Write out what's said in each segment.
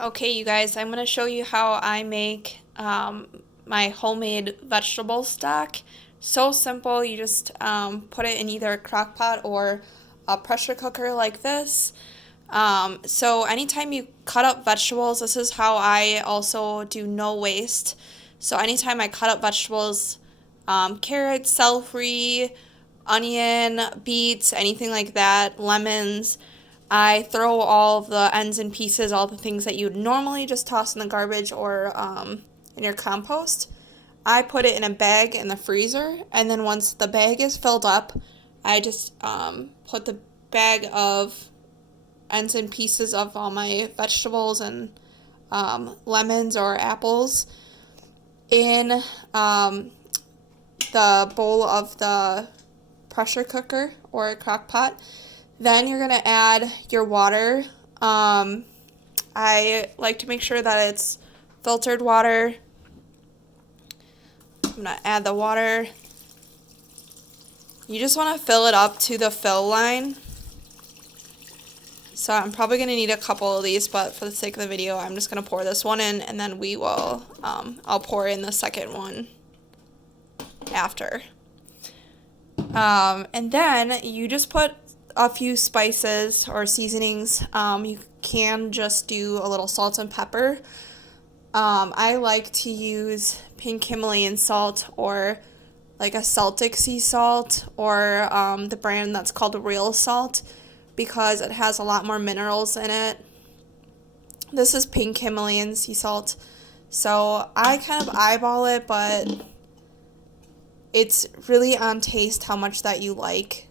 Okay, you guys, I'm going to show you how I make my homemade vegetable stock. So simple, you just put it in either a crock pot or a pressure cooker like this. So anytime you cut up vegetables, this is how I also do no waste. So anytime I cut up vegetables, carrots, celery, onion, beets, anything like that, lemons, I throw all the ends and pieces, all the things that you would normally just toss in the garbage or in your compost. I put it in a bag in the freezer, and then once the bag is filled up, I just put the bag of ends and pieces of all my vegetables and lemons or apples in the bowl of the pressure cooker or a crock pot. Then you're going to add your water. I like to make sure that it's filtered water. I'm going to add the water. You just want to fill it up to the fill line. So I'm probably going to need a couple of these, but for the sake of the video, I'm just going to pour this one in, and then we will, I'll pour in the second one after. And then you just put a few spices or seasonings. You can just do a little salt and pepper. I like to use pink Himalayan salt or like a Celtic sea salt or the brand that's called real salt because it has a lot more minerals in it. This is pink Himalayan sea salt. So I kind of eyeball it, but it's really on taste how much that you like.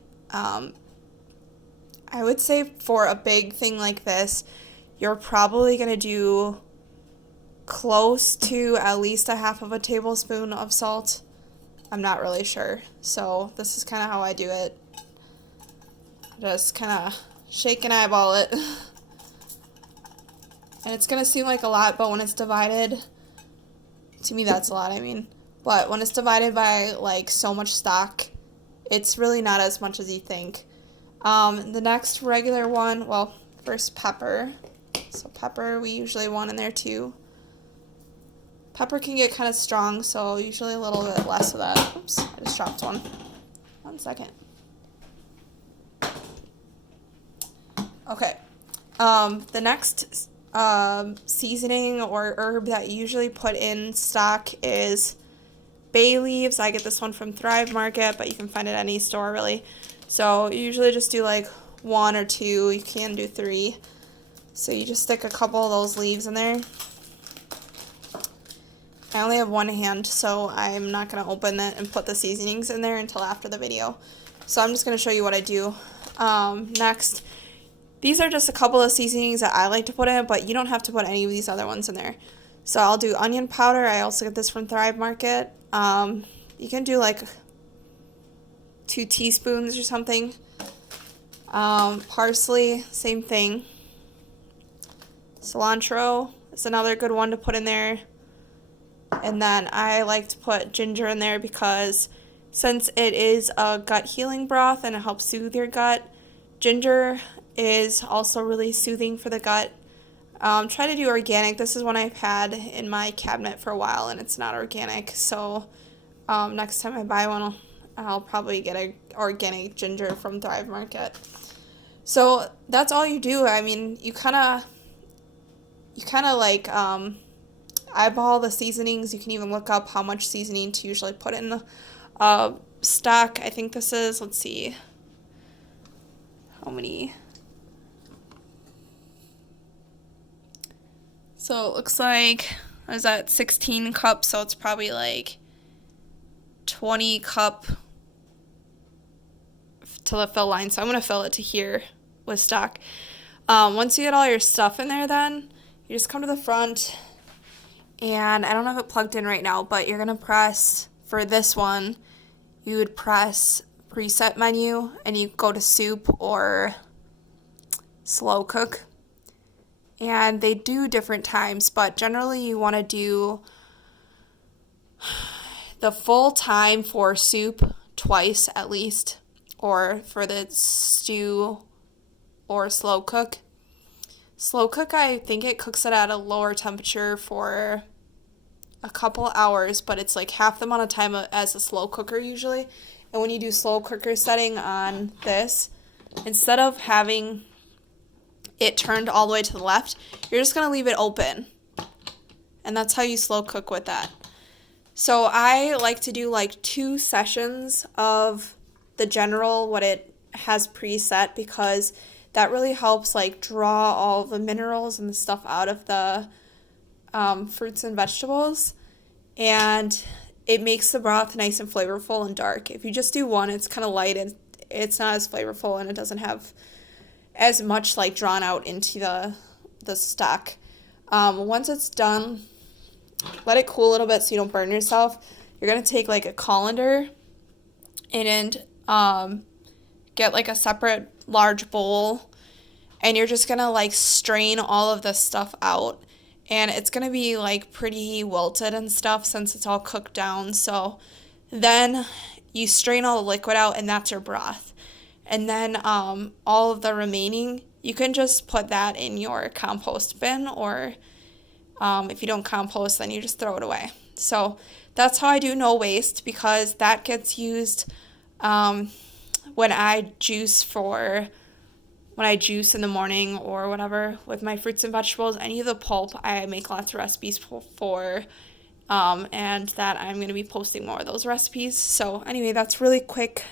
I would say for a big thing like this, you're probably going to do close to at least a half of a tablespoon of salt. I'm not really sure. So this is kind of how I do it. Just kind of shake and eyeball it. And it's going to seem like a lot, but when it's divided, to me that's a lot, I mean. But when it's divided by like so much stock, it's really not as much as you think. The next regular one, well, first pepper. So pepper we usually want in there too. Pepper can get kind of strong, so usually a little bit less of that. Oops, I just dropped one. 1 second. Okay. The next seasoning or herb that you usually put in stock is bay leaves. I get this one from Thrive Market, but you can find it at any store really. So you usually just do like 1 or 2. You can do 3. So you just stick a couple of those leaves in there. I only have one hand, so I'm not going to open it and put the seasonings in there until after the video. So I'm just going to show you what I do. Next, these are just a couple of seasonings that I like to put in, but you don't have to put any of these other ones in there. So I'll do onion powder. I also get this from Thrive Market. You can do like 2 teaspoons or something. Parsley, same thing. Cilantro is another good one to put in there. And then I like to put ginger in there because since it is a gut healing broth and it helps soothe your gut, ginger is also really soothing for the gut. Try to do organic. This is one I've had in my cabinet for a while and it's not organic. So next time I buy one, I'll probably get an organic ginger from Thrive Market. So that's all you do. I mean, you kind of like eyeball the seasonings. You can even look up how much seasoning to usually put in stock. I think this is, let's see, how many. So it looks like, what is that, 16 cups, so it's probably like 20 cup to the fill line. So I'm going to fill it to here with stock. Once you get all your stuff in there then, you just come to the front, and I don't have it plugged in right now, but you're going to press, for this one, you would press preset menu, and you go to soup or slow cook. And they do different times, but generally you want to do the full time for soup twice at least, or for the stew or slow cook Slow cook, I think it cooks it at a lower temperature for a couple hours, but it's like half the amount of time as a slow cooker usually. And when you do slow cooker setting on this, instead of having it turned all the way to the left, you're just going to leave it open. And that's how you slow cook with that. So I like to do like 2 sessions of the general, what it has preset, because that really helps like draw all the minerals and the stuff out of the fruits and vegetables, and it makes the broth nice and flavorful and dark. If you just do one, it's kind of light and it's not as flavorful, and it doesn't have as much like drawn out into the stock. Once it's done, let it cool a little bit so you don't burn yourself. You're gonna take like a colander and get like a separate large bowl, and you're just gonna like strain all of this stuff out, and it's gonna be like pretty wilted and stuff since it's all cooked down. So then you strain all the liquid out, and that's your broth. And then all of the remaining, you can just put that in your compost bin, or if you don't compost, then you just throw it away. So that's how I do no waste, because that gets used when I juice in the morning or whatever with my fruits and vegetables. Any of the pulp, I make lots of recipes for, and that I'm going to be posting more of those recipes. So anyway, that's really quick,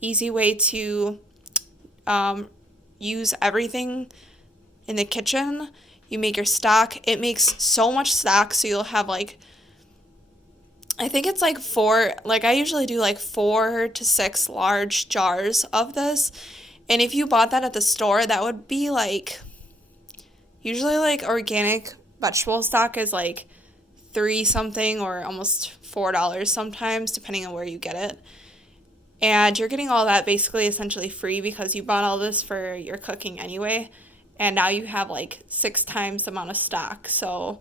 easy way to use everything in the kitchen. You make your stock. It makes so much stock, so you'll have like, I think it's like 4, like I usually do like 4 to 6 large jars of this. And if you bought that at the store, that would be like, usually like organic vegetable stock is like 3 something or almost $4 sometimes, depending on where you get it. And you're getting all that basically essentially free, because you bought all this for your cooking anyway. And now you have like 6 times the amount of stock. So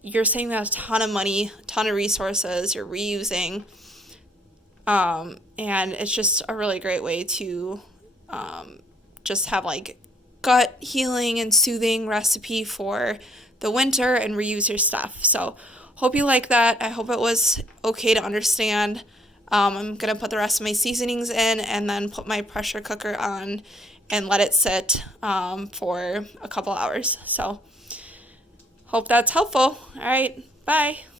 you're saving a ton of money, a ton of resources, you're reusing. And it's just a really great way to just have like gut healing and soothing recipe for the winter and reuse your stuff. So hope you like that. I hope it was okay to understand. I'm going to put the rest of my seasonings in and then put my pressure cooker on and let it sit for a couple hours. So hope that's helpful. All right, bye.